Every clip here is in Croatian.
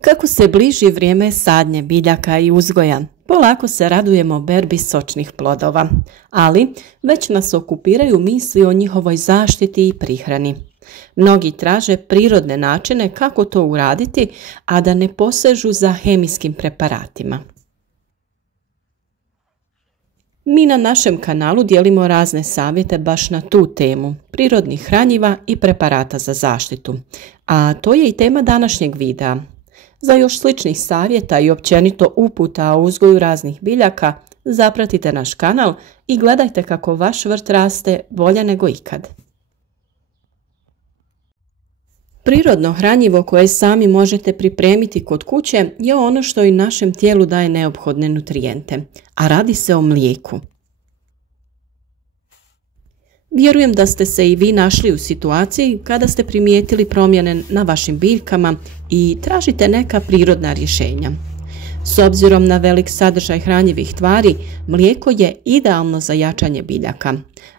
Kako se bliži vrijeme sadnje biljaka i uzgoja, polako se radujemo berbi sočnih plodova, ali već nas okupiraju misli o njihovoj zaštiti i prihrani. Mnogi traže prirodne načine kako to uraditi, a da ne posežu za hemijskim preparatima. Mi na našem kanalu dijelimo razne savjete baš na tu temu, prirodnih hranjiva i preparata za zaštitu, a to je i tema današnjeg videa. Za još sličnih savjeta i općenito uputa o uzgoju raznih biljaka, zapratite naš kanal i gledajte kako vaš vrt raste bolje nego ikad. Prirodno hranjivo koje sami možete pripremiti kod kuće je ono što i našem tijelu daje neophodne nutrijente, a radi se o mlijeku. Vjerujem da ste se i vi našli u situaciji kada ste primijetili promjene na vašim biljkama i tražite neka prirodna rješenja. S obzirom na velik sadržaj hranjivih tvari, mlijeko je idealno za jačanje biljaka,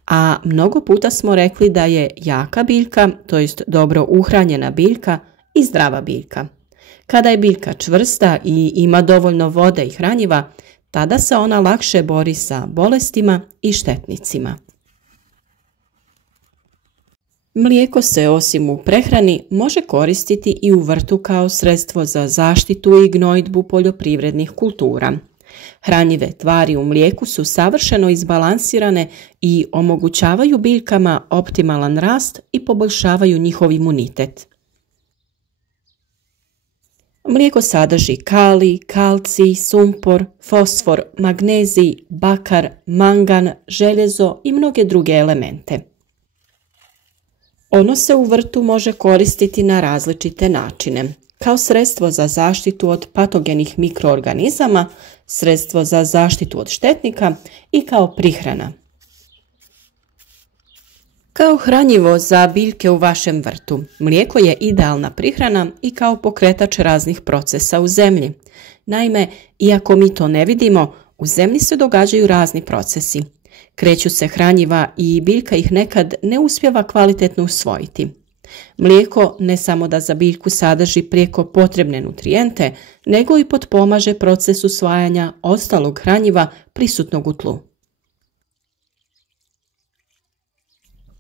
a mnogo puta smo rekli da je jaka biljka, to jest dobro uhranjena biljka, i zdrava biljka. Kada je biljka čvrsta i ima dovoljno vode i hranjiva, tada se ona lakše bori sa bolestima i štetnicima. Mlijeko se osim u prehrani može koristiti i u vrtu kao sredstvo za zaštitu i gnojidbu poljoprivrednih kultura. Hranjive tvari u mlijeku su savršeno izbalansirane i omogućavaju biljkama optimalan rast i poboljšavaju njihov imunitet. Mlijeko sadrži kalij, kalcij, sumpor, fosfor, magnezij, bakar, mangan, željezo i mnoge druge elemente. Ono se u vrtu može koristiti na različite načine, kao sredstvo za zaštitu od patogenih mikroorganizama, sredstvo za zaštitu od štetnika i kao prihrana. Kao hranjivo za biljke u vašem vrtu, mlijeko je idealna prihrana i kao pokretač raznih procesa u zemlji. Naime, iako mi to ne vidimo, u zemlji se događaju razni procesi. Kreću se hranjiva i biljka ih nekad ne uspijeva kvalitetno usvojiti. Mlijeko ne samo da za biljku sadrži prijeko potrebne nutrijente, nego i potpomaže proces usvajanja ostalog hranjiva prisutnog u tlu.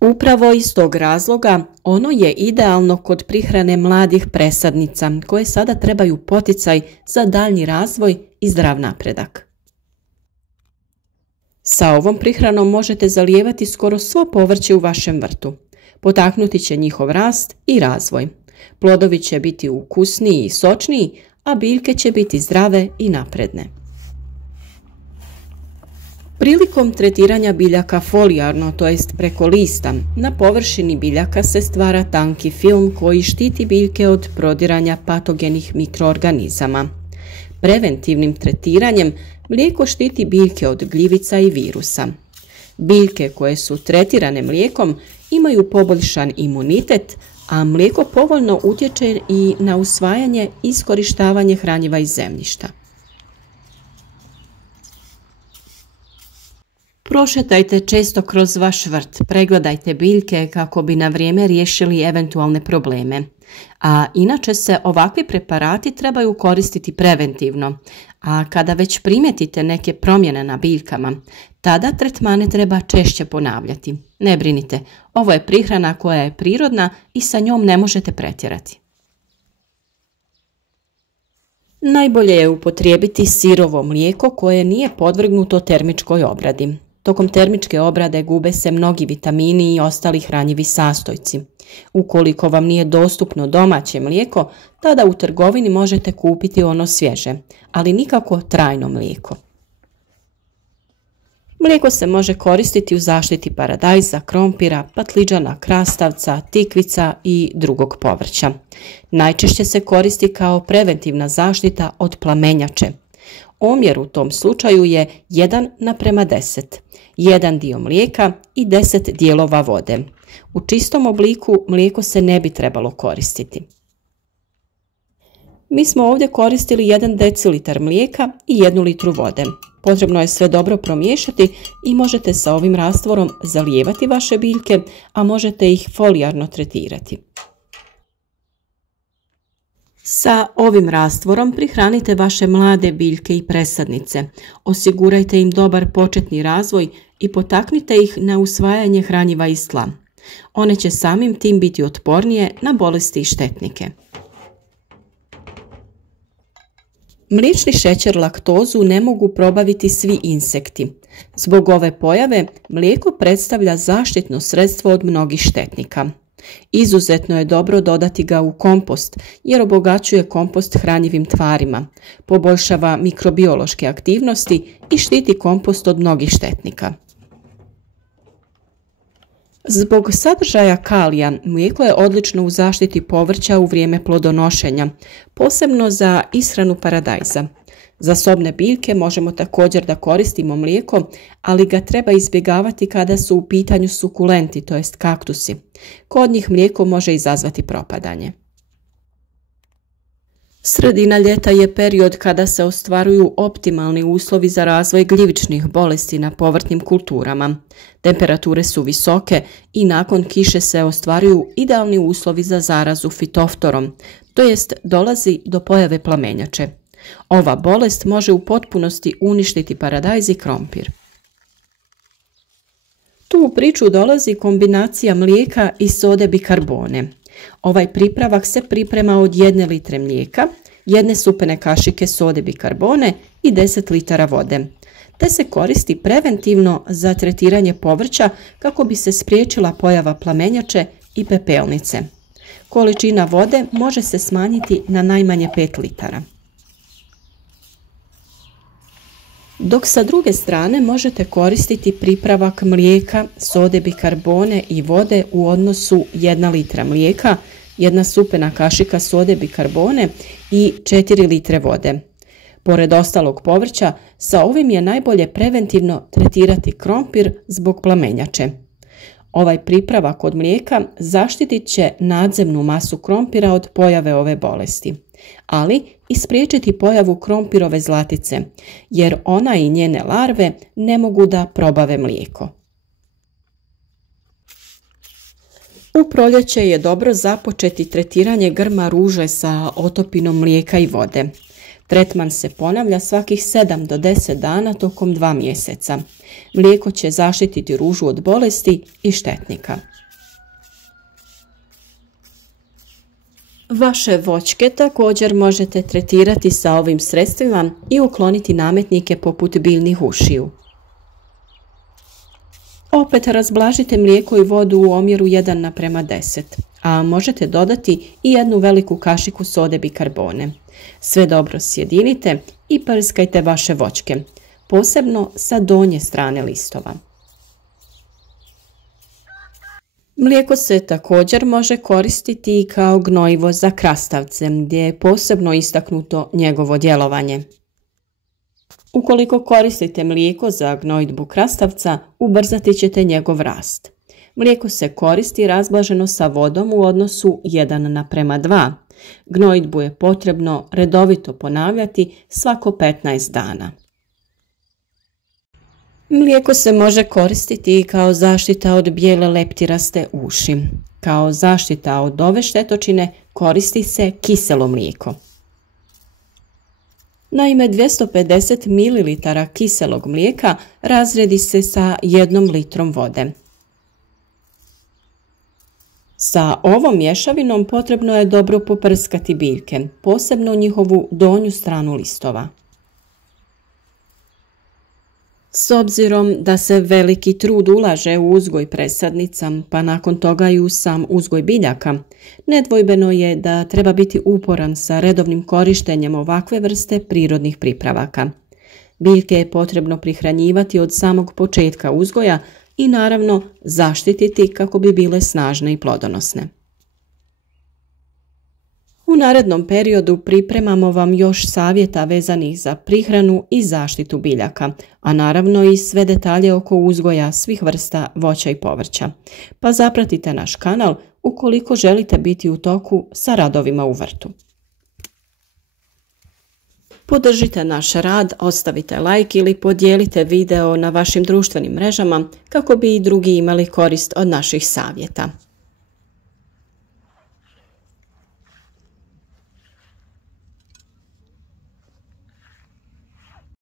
Upravo iz tog razloga ono je idealno kod prihrane mladih presadnica koje sada trebaju poticaj za daljnji razvoj i zdrav napredak. Sa ovom prihranom možete zalijevati skoro svo povrće u vašem vrtu. Potaknuti će njihov rast i razvoj. Plodovi će biti ukusniji i sočniji, a biljke će biti zdrave i napredne. Prilikom tretiranja biljaka folijarno, to jest preko lista, na površini biljaka se stvara tanki film koji štiti biljke od prodiranja patogenih mikroorganizama. Preventivnim tretiranjem mlijeko štiti biljke od gljivica i virusa. Biljke koje su tretirane mlijekom imaju poboljšan imunitet, a mlijeko povoljno utječe i na usvajanje i iskorištavanje hranjiva iz zemljišta. Prošetajte često kroz vaš vrt, pregledajte biljke kako bi na vrijeme riješili eventualne probleme. A inače se ovakvi preparati trebaju koristiti preventivno, a kada već primijetite neke promjene na biljkama, tada tretmane treba češće ponavljati. Ne brinite, ovo je prihrana koja je prirodna i sa njom ne možete pretjerati. Najbolje je upotrijebiti sirovo mlijeko koje nije podvrgnuto termičkoj obradi. Tokom termičke obrade gube se mnogi vitamini i ostali hranjivi sastojci. Ukoliko vam nije dostupno domaće mlijeko, tada u trgovini možete kupiti ono svježe, ali nikako trajno mlijeko. Mlijeko se može koristiti u zaštiti paradajza, krompira, patliđana, krastavca, tikvica i drugog povrća. Najčešće se koristi kao preventivna zaštita od plamenjače. Omjer u tom slučaju je 1:10, 1 dio mlijeka i 10 dijelova vode. U čistom obliku mlijeko se ne bi trebalo koristiti. Mi smo ovdje koristili 1 decilitar mlijeka i 1 litru vode. Potrebno je sve dobro promiješati i možete sa ovim rastvorom zalijevati vaše biljke, a možete ih folijarno tretirati. Sa ovim rastvorom prihranite vaše mlade biljke i presadnice, osigurajte im dobar početni razvoj i potaknite ih na usvajanje hranjiva iz tla. One će samim tim biti otpornije na bolesti i štetnike. Mliječni šećer laktozu ne mogu probaviti svi insekti. Zbog ove pojave mlijeko predstavlja zaštitno sredstvo od mnogih štetnika. Izuzetno je dobro dodati ga u kompost jer obogaćuje kompost hranjivim tvarima, poboljšava mikrobiološke aktivnosti i štiti kompost od mnogih štetnika. Zbog sadržaja kalija, mlijeko je odlično u zaštiti povrća u vrijeme plodonošenja, posebno za ishranu paradajza. Za sobne biljke možemo također da koristimo mlijeko, ali ga treba izbjegavati kada su u pitanju sukulenti, to jest kaktusi. Kod njih mlijeko može izazvati propadanje. Sredina ljeta je period kada se ostvaruju optimalni uslovi za razvoj gljivičnih bolesti na povrtnim kulturama. Temperature su visoke i nakon kiše se ostvaruju idealni uslovi za zarazu fitoftorom, to jest dolazi do pojave plamenjače. Ova bolest može u potpunosti uništiti paradajz i krompir. Tu u priču dolazi kombinacija mlijeka i sode bikarbone. Ovaj pripravak se priprema od 1 litre mlijeka, 1 supene kašike sode bikarbone i 10 litara vode, te se koristi preventivno za tretiranje povrća kako bi se spriječila pojava plamenjače i pepelnice. Količina vode može se smanjiti na najmanje 5 litara. Dok sa druge strane možete koristiti pripravak mlijeka, sode bikarbone i vode u odnosu 1 litra mlijeka, 1 supena kašika sode bikarbone i 4 litre vode. Pored ostalog povrća, sa ovim je najbolje preventivno tretirati krompir zbog plamenjače. Ovaj pripravak od mlijeka zaštitit će nadzemnu masu krompira od pojave ove bolesti, ali i spriječiti pojavu krompirove zlatice, jer ona i njene larve ne mogu da probave mlijeko. U proljeće je dobro započeti tretiranje grma ruže sa otopinom mlijeka i vode. Tretman se ponavlja svakih 7 do 10 dana tokom 2 mjeseca. Mlijeko će zaštititi ružu od bolesti i štetnika. Vaše voćke također možete tretirati sa ovim sredstvima i ukloniti nametnike poput biljnih ušiju. Opet razblažite mlijeko i vodu u omjeru 1:10, a možete dodati i 1 veliku kašiku sode bikarbone. Sve dobro sjedinite i prskajte vaše voćke, posebno sa donje strane listova. Mlijeko se također može koristiti i kao gnojivo za krastavce, gdje je posebno istaknuto njegovo djelovanje. Ukoliko koristite mlijeko za gnojidbu krastavca, ubrzati ćete njegov rast. Mlijeko se koristi razblaženo sa vodom u odnosu 1:2. Gnojidbu je potrebno redovito ponavljati svako 15 dana. Mlijeko se može koristiti i kao zaštita od bijele leptiraste uši. Kao zaštita od ove štetočine koristi se kiselo mlijeko. Naime, 250 ml kiselog mlijeka razredi se sa 1 litrom vode. Sa ovom mješavinom potrebno je dobro poprskati biljke, posebno njihovu donju stranu listova. S obzirom da se veliki trud ulaže u uzgoj presadnica, pa nakon toga i u sam uzgoj biljaka, nedvojbeno je da treba biti uporan sa redovnim korištenjem ovakve vrste prirodnih pripravaka. Biljke je potrebno prihranjivati od samog početka uzgoja i naravno zaštititi kako bi bile snažne i plodonosne. U narednom periodu pripremamo vam još savjeta vezanih za prihranu i zaštitu biljaka, a naravno i sve detalje oko uzgoja svih vrsta voća i povrća. Pa zapratite naš kanal ukoliko želite biti u toku sa radovima u vrtu. Podržite naš rad, ostavite like ili podijelite video na vašim društvenim mrežama kako bi i drugi imali korist od naših savjeta.